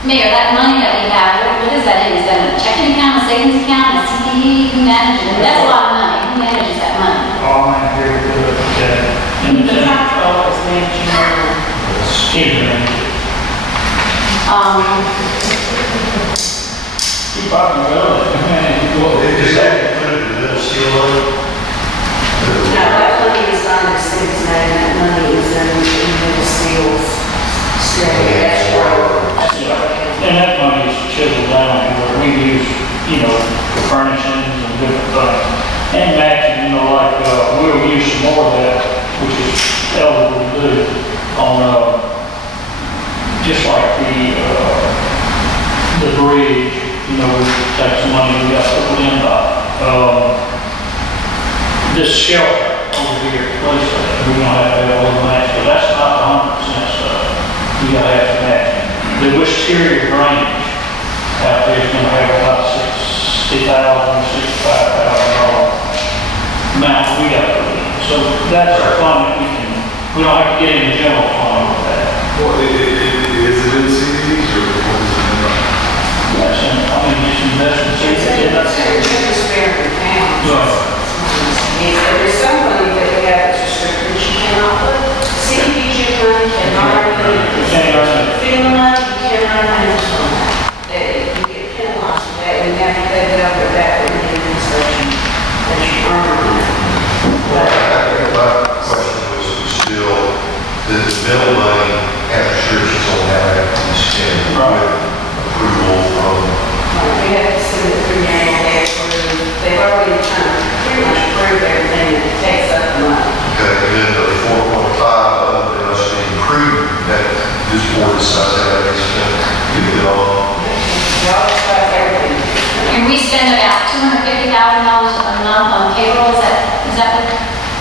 Mayor, that money that we have, what is that in? Is that a checking account, a savings account, a CDE? Who manages it? That's a lot of money. Who manages that money? All I'm here to do is, The comptroller is managing your you probably will. Is that included in the middle seal on it? No, that money is on the city's name, that money is in the seals. That's right. And that money is chiseled down where we use, for furnishings and different things. And matching, like, we'll use some more of that, which is eligible to do on, just like the bridge, we take some money we got to put in by. This shelter over here, place, we're going to have to have a little match, but that's not 100% stuff. You got to have some matching. The Wisteria drainage out there is going to have about $60,000, $65,000 amount we got to put in. So that's our fund that we don't have to get in the general fund with that. Well, is it in CDs or what is it in? Yes, and just investment It's interest-bearing accounts. Right. There's some money that we have that's restricted, you cannot put CDBG money, cannot put FEMA money, you cannot put interest on that. You get penalized for that, and you have to pay it up or that in the administration that you earn on that. Well, I think my question was still, the middle money has restrictions on how that can be spent with approval from. We have to send it through manual, they've already pretty much approved everything that takes up the money. Okay, and then the 4.5, they must be improved, that this board decides how that is spent, give it all. Y'all decide everything. And we spend about $250,000 a month on payroll. Is that what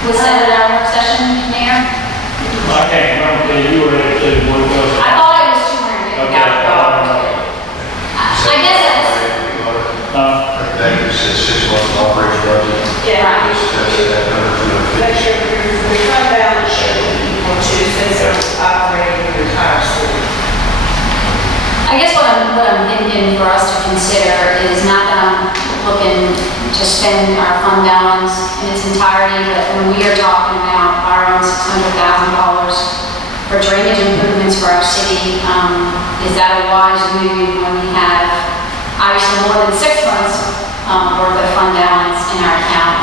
was said at our work session, Mayor? I can't remember if you were there too, what it was. I thought it was $250,000. I guess that's... That you said 6 months of operation budget. Yeah. Just that number Make sure we fund balance sheet equal to since it's operating your entire city. I guess what I'm thinking for us to consider is not that I'm looking to spend our fund balance in its entirety, but when we are talking about borrowing $600,000 for drainage improvements for our city, is that a wise move when we have obviously more than 6 months worth of fund balance in our account?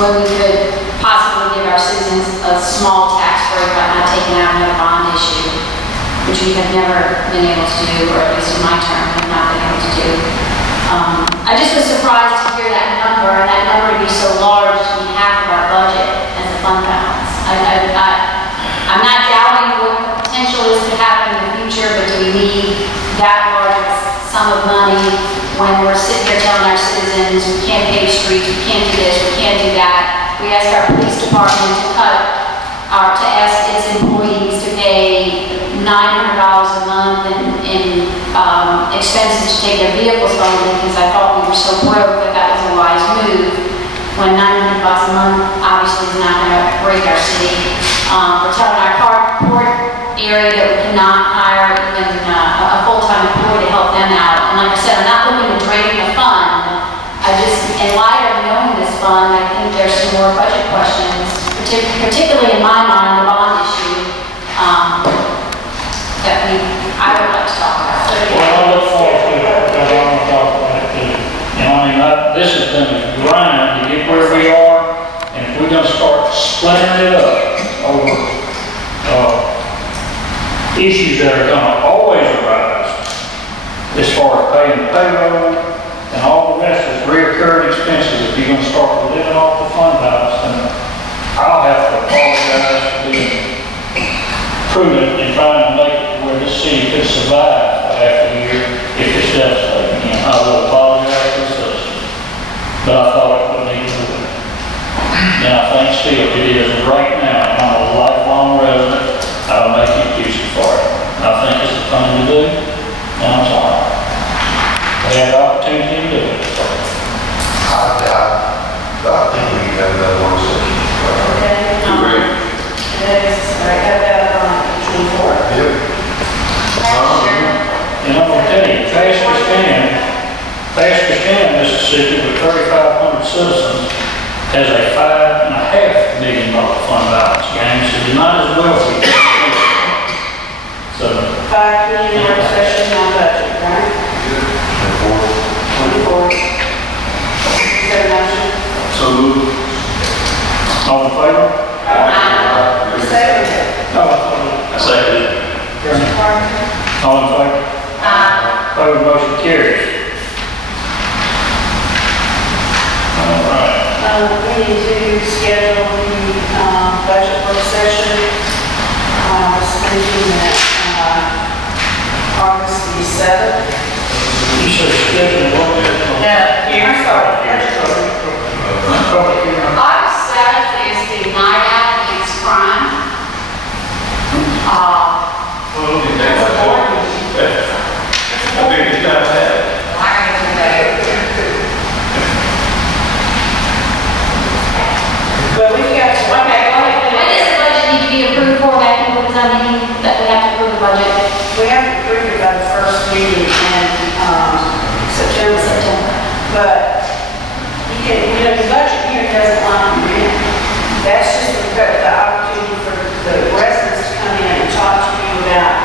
When we could possibly give our citizens a small tax break by not taking out another bond issue, which we have never been able to do, or at least in my term, have not been able to do. I just was surprised to hear that number, and that number to be so large to be half of our budget as a fund balance. I'm not doubting what the potential is to happen in the future, but do we need that large of a sum of money when we're sitting here telling our citizens we can't pave streets, we can't do this, we can't do that. We ask our police department to ask its employees to pay $900 a month in expenses to take their vehicles home because I thought we were so broke that was a wise move. When $900 a month obviously is not going to break our city. We're telling our carport area that we cannot hire even a full-time employee to help them out. And like I said, I'm not looking to drain the fund. In light of knowing this fund, I think there's some more budget questions, particularly in my mind, the bond issue, that I would like to talk about. Well, I look forward to it, because I want to talk about it too. This has been a grind to get where we are, and if we're going to start splintering it up over issues that are going to always arise, as far as paying the payroll and all the rest of the recurring expenses, if you're going to start living off the fund balance, then I'll have to apologize for being prudent in trying to make it where this city could survive for half a year if it's devastating. And I will apologize for this, but I thought it would need to do it. And I think still it is right now. I'm a lifelong resident. I don't make excuses for it. I think it's the thing to do, and I'm sorry. We had the opportunity to do it. I think we can have that one session. Okay. Great. It is, I got that on 24. Yep. Mississippi with 3,500 citizens has a $5.5 million fund balance, gang, so you're not as wealthy. So, 5 million work session on budget, right? 24. Is there a motion? So moved. all in favor? Second. I second it. Mr. Parker? All in favor? Opposed, motion carries. All right. We need to schedule the budget work session. I was thinking that August the 7th. You said schedule what? I'm sorry. Public hearing. August 7th is the night out against crime. I think it's got that. But we've got, okay, go ahead. When does the budget need to be approved for, Becky? What does that mean, that we have to approve the budget? We have to approve it by the first meeting in September. But you can, the budget here doesn't line you in. That's just the opportunity for the residents to come in and talk to you about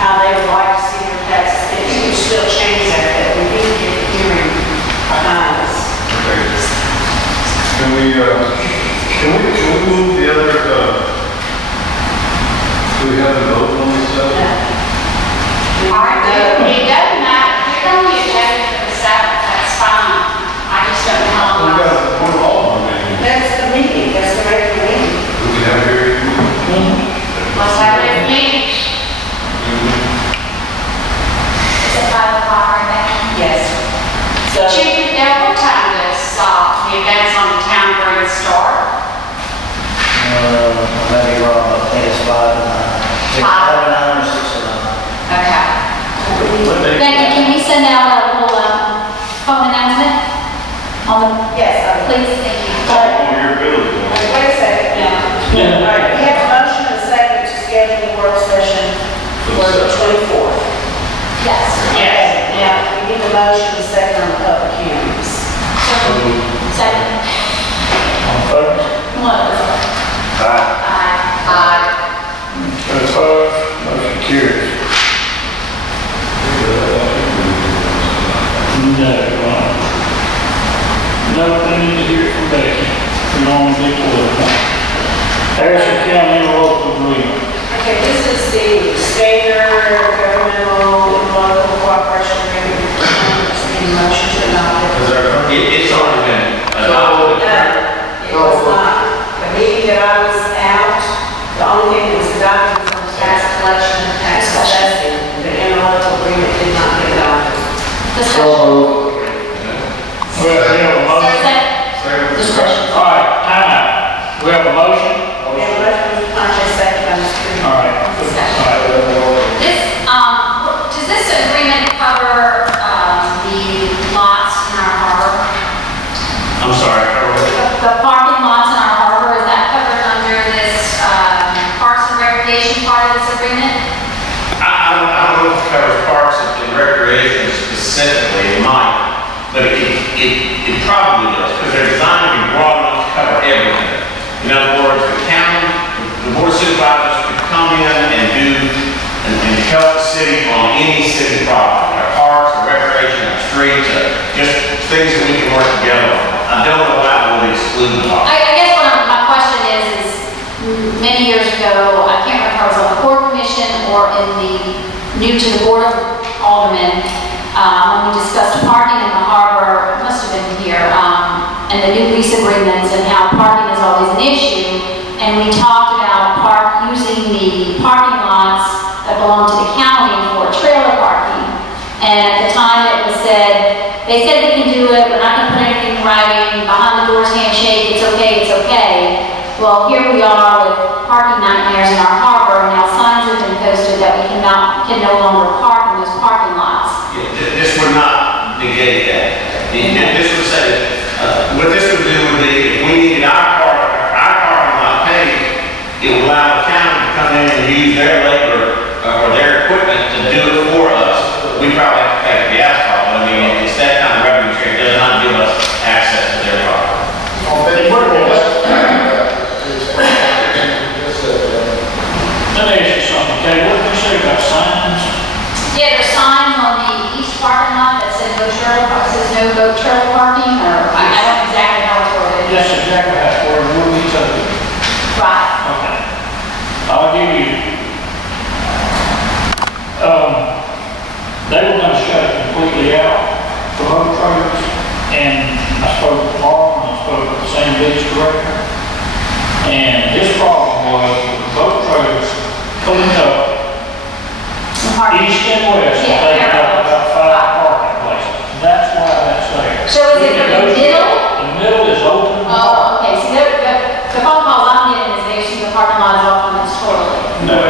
how they would like to see their taxes. And you can still change that we need to get the hearing behind us. Can we move the other, do we have a vote on this stuff? All right, it doesn't matter, if you're on the agenda for the 7th, that's fine. I just don't know how We long. got to put all of them in. That's the meeting, that's the regular meeting. We can have a hearing. Let's have it meeting. Is it 5 o'clock right now? Yes. So, Chief, now what time does the events on the town green start? Maybe wrong, I think it's 5 and 9. 5 and 9 or 6 and 9. Okay. What day? Becky, can we send out a little phone announcement on the, yes, please, thank you. On your ability. wait a second now. Yeah. All right, we have a motion and a second to schedule the work session for the 24th. Yes. Now, we need a motion and a second on the public hearings. Second. All in favor? What? Aye. Opposed, motion carries. No, I need to hear it from Becky. We don't get to it. Harrison County interlocal agreement. Okay, this is the Stater Governmental and Local Cooperation Agreement. Any motion to adopt it? It's already been adopted. It was not. The meeting that I was out, the only thing that was adopted from tax collection and tax assessing, the interlocal agreement did not get adopted. Discussion. We have a motion. Second. Discussion. All right, time out. We have a motion. We have a motion, Panche, second by Mr. Green. All right. Does this agreement cover the lots in our harbor? I'm sorry. The parking lots in our harbor, is that covered under this Parks and Recreation part of this agreement? I don't know if it covers parks and recreation specifically, it might, but it probably does, because they're designed to be broad enough to cover everything. In other words, the county, the board of supervisors could come in and do, and help the city on any city property, our parks, our recreation, our streets, just things that we can work together on. I don't know why I would exclude the park. I guess my question is many years ago, I can't remember if I was on the Port Commission or in the new to the Board of Aldermen, when we discussed parking in the harbor, it must have been here, and the new lease agreements and how parking is always an issue. And we talked about using the parking lots that belong to the county for trailer parking. And at the time it was said, they said we can do it, we're not going to put anything in writing, behind the doors handshake, it's okay, it's okay. Well, here we are with parking nightmares in our harbor, and now signs have been posted that we can no longer park in those parking lots. This would not negate that. This would say, what this would do would be, if we needed our parking lot paid, it would allow the county to come in and use their labor or their equipment to do it for us. We probably have to pay the asphalt, but I mean, it's that kind of revenue share, it does not give us Let me ask you something, Kay, what did you say about signs? Yeah, there's signs on the east parking lot that says no boat trailer parking, or I don't exactly know what's worded. That's exactly how it's worded, what we told you. Right. Okay. I'll give you, they were gonna shut it completely out for boat trailers, and I spoke with Mark, and I spoke with the same beach director, and his problem was with the boat trailers pulling up east and west, Yeah, they got parallel. about 5 parking places. That's why that's there. So is it from the middle? The middle is open. Oh, okay, so the phone calls I'm getting is they assume the parking lot is off limits totally. No,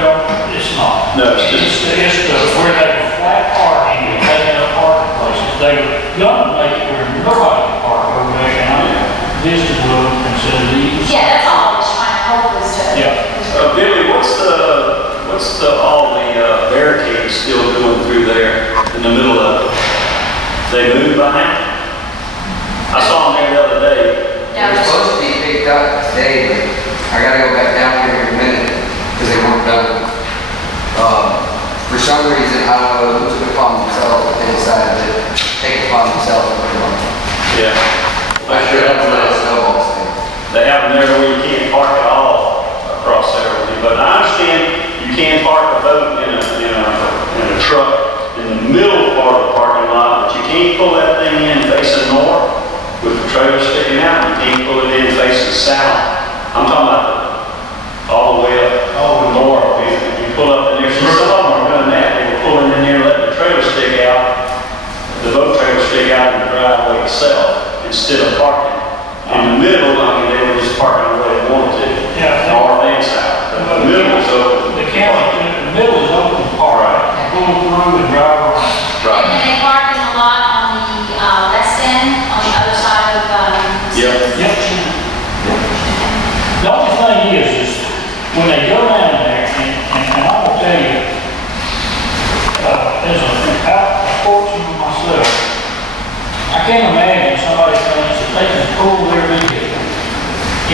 it's not. No, it's just, It's where they were flat parking and taking up parking places. They were gonna make it where nobody could park over there, and I visited with them and said, these. Yeah, that's all I was trying to hope was to. Yeah. Billy, what's all the barricades still going through there in the middle of it? They moved behind? I saw them there the other day. Yeah, They're supposed to be picked up today, but I gotta go back down here in a minute, because they weren't done. For some reason, I don't know who took it upon themselves, but they decided to take it upon themselves and put it on. Yeah. I should have let us know all this thing. They have them there where you can't park at all across there with you. But I understand you can park a boat in a truck in the middle part of the parking lot, but you can't pull that thing in facing north with the trailer sticking out. You can't pull it in facing south. I'm talking about all the way up north. If you pull up in there, so some of them are doing that. They were pulling in there, letting the trailer stick out, the boat trailer stick out in the driveway itself instead of parking. In the middle, I mean, they were just parking the way they wanted to. Yeah. North and south. The middle is open. The middle is open park. Pull through and drive around. Right. And they park in the lot on the west end, on the other side of, Yep. Yep. The only thing is when they go down there, and I will tell you, as a sportsman myself, I can't imagine somebody thinks that they can pull their vehicle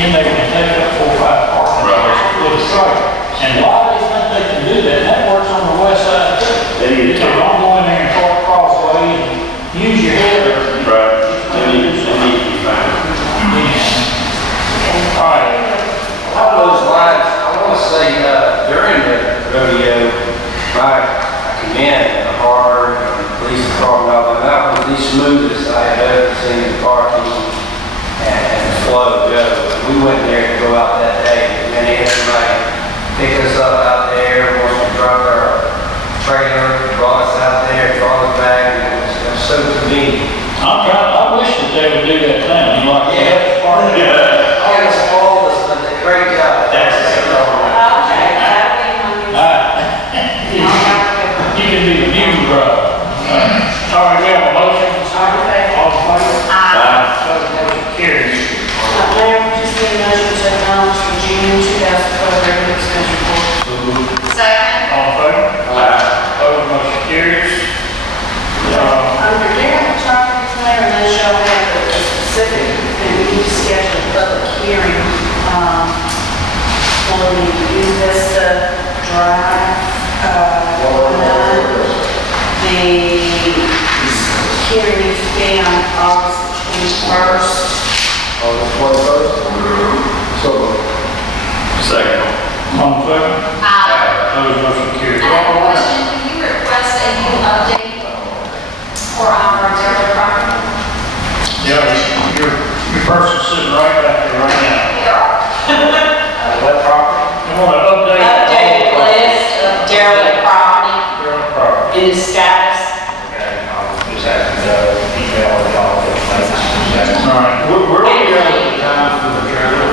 in there and take up 4 or 5 parking places with a trailer. And why they think they can do that, and that works on the west side too. They need to. So don't go in there and park crossways and use your head. Right. They need to be fine. All right. Along those lines, I want to say, during the rodeo, I commend the hard and the police department, all that was the smoothest I had ever seen the parking and the flow go. We went there to go out that day, and they had somebody pick us up out there, once we dropped our trailer, brought us out there, brought us back, and it was so convenient. I wish that they would do that now, you know, like that part. All this fall was a great job. Okay, that'll be You can be the new driver. All right, we have a motion. All in favor? So motion carries. Mayor, just need a motion to acknowledge the June 2012 regular expense report. Second. All in favor? Opposed, motion carries. Under Darren Properties, Mayor, unless y'all have a specific, and we need to schedule a public hearing, for the Vista Drive, the hearing needs to be on August 21st. Second. All in favor? Opposed, motion carries. I have a question, can you request a new update for our Derrick property? Yeah, your person's sitting right back there right now. That property? You want to update? Updated list of derelict property Your property. in the status. Just have to email it all the places. All right, where are we at with the time for the trailer?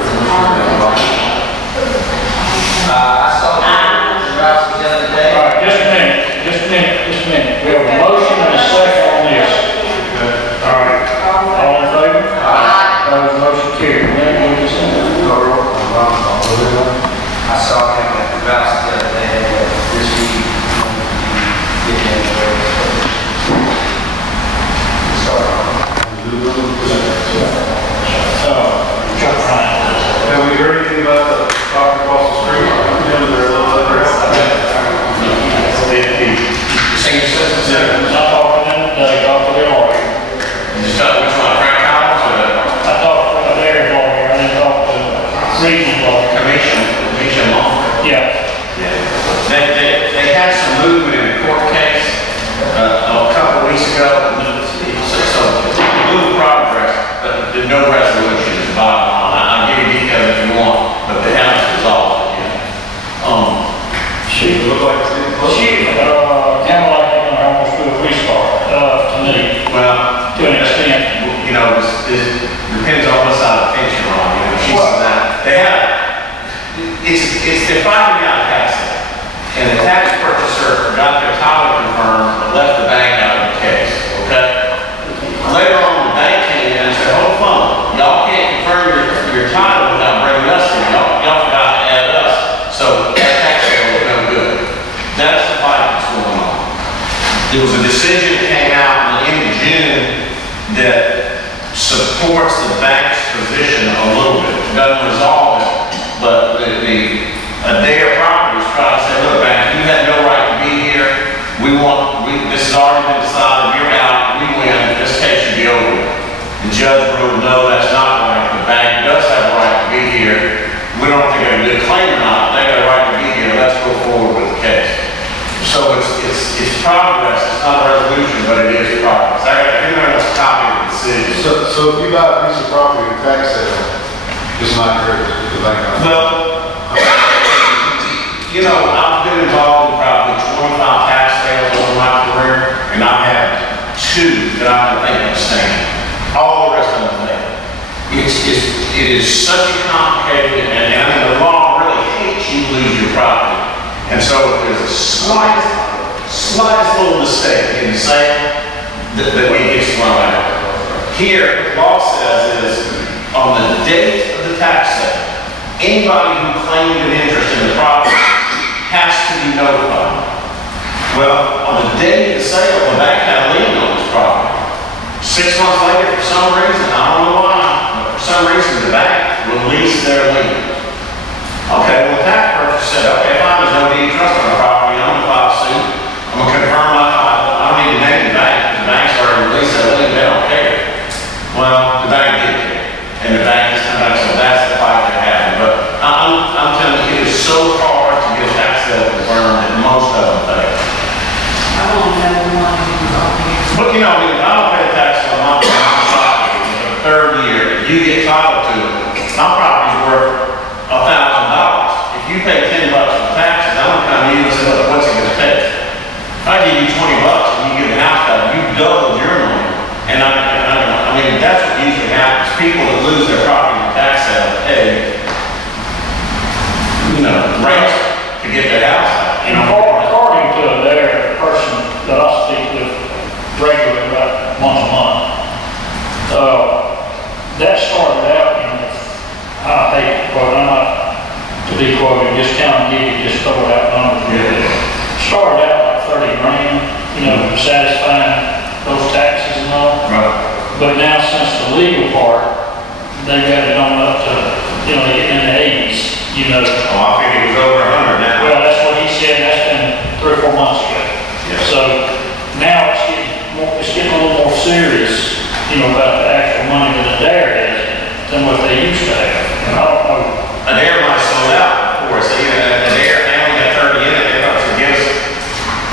I saw the routes the other day. All right, just a minute. We have a motion and a second on this. All right, all in favor? Opposed, motion carries. Lynn, what do you say? I saw him at the routes the other day, this week, getting in there. They had some movement in the court case a couple of weeks ago. So a little progress, but there's no resolution is the bottom line. I'll give you details if you want, but they haven't resolved it yet. She looked like kind of like they're gonna almost do a restart, to me, Well, to an extent. you know, this depends on what side of the fence you're on. You know, she's on that. They have, they're fighting out tax sale. And the tax purchaser got their title confirmed, but left the bank out of the case, okay? Later on, the bank came in and said, hold on, y'all can't confirm your title without bringing us in. Y'all forgot to add us. So that tax sale was no good. That's the fight that's going on. There was a decision that came out in the end of June that supports the bank's position a little bit. It doesn't resolve it, but their properties try to say, look, bank, you had no right to be here. This has already been decided, you're out, we win, this case should be over. The judge ruled, no, that's not right. The bank does have a right to be here. We don't think they have a good claim or not. They got a right to be here. Let's go forward with the case. So it's progress. It's not a resolution, but it is progress. I think that's a copy of the decision. So if you buy a piece of property in tax sale, it's not yours, it's the bank. Well, you know, I've been involved in probably 25 tax sales over my career, and I've had 2 that I can think of standing. All the rest of them fail. It is such a complicated, and I mean, the law really hates you lose your property. And so if there's a slightest little mistake in the sale, that it gets thrown out. Here, the law says is, on the date of the tax sale, anybody who claimed an interest in the property has to be notified. Well, on the day of the sale, the bank had a lien on this property. 6 months later, for some reason, I don't know why, but for some reason, the bank released their lien. Okay, well, the tax purchaser said, okay, fine, there's no deed of trust on the property, I'm going to file a suit. I'm going to confirm my title. I don't need to name the bank, because the bank's already released their lien, they don't care. Well, the bank did care. And the bank has come back, so that's the fight they're having. But I'm telling you, it is so hard to get a tax sale confirmed that most of them fail. I don't know one. But you know, if I don't pay the tax on my property for the 3rd year, you get title to it, my property's worth $1,000. If you pay $10 for taxes, I'm gonna come to you and say, look, what's it gonna take? If I give you $20 and you get a house out, you doubled your money. And I mean, that's what usually happens. People that lose their property in tax sale pay, rent to get their house out. And according to their person that I speak with regularly, about once a month, that started out in, I hate to quote, I'm not to be quoted, just kind of give you, just throw out numbers. Started out like 30 grand, satisfying those taxes and all. Right. But now since the legal part, they've got it on up to, in the 80s, Oh, I think it was over 100 now. Well, that's what he said, that's been 3 or 4 months ago. Yeah. So now it's getting a little more serious, about the actual money that Adair has than what they used to have. And I don't know. Adair might have sold out, of course. Adair, they only got 30 in it. They thought to give us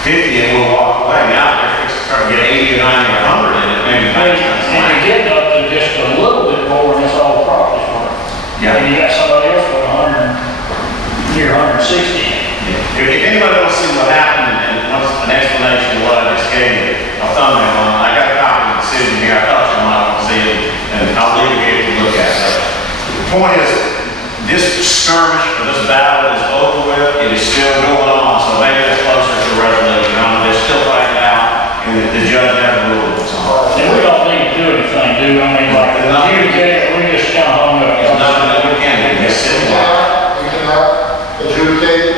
50 and we'll walk away. Now they're trying to get 80 or 90 or 100 in it. Maybe And you're getting up to just a little bit more than that's all the property's worth. Yeah. And you got somebody else with 160. If anybody wants to see what happened and wants an explanation of what I just gave you, a thumbnail on, I got a copy of the decision here. I thought you might want to see it, and I'll leave it here to look at. So the point is, this skirmish or this battle is over with. It is still going on, so maybe that's closer to a resolution. They're still fighting it out, and the judge never ruled it. And we don't need to do anything, do we? I mean, like, we just kind of hung up. There's nothing that we can do. Just sit We cannot adjudicate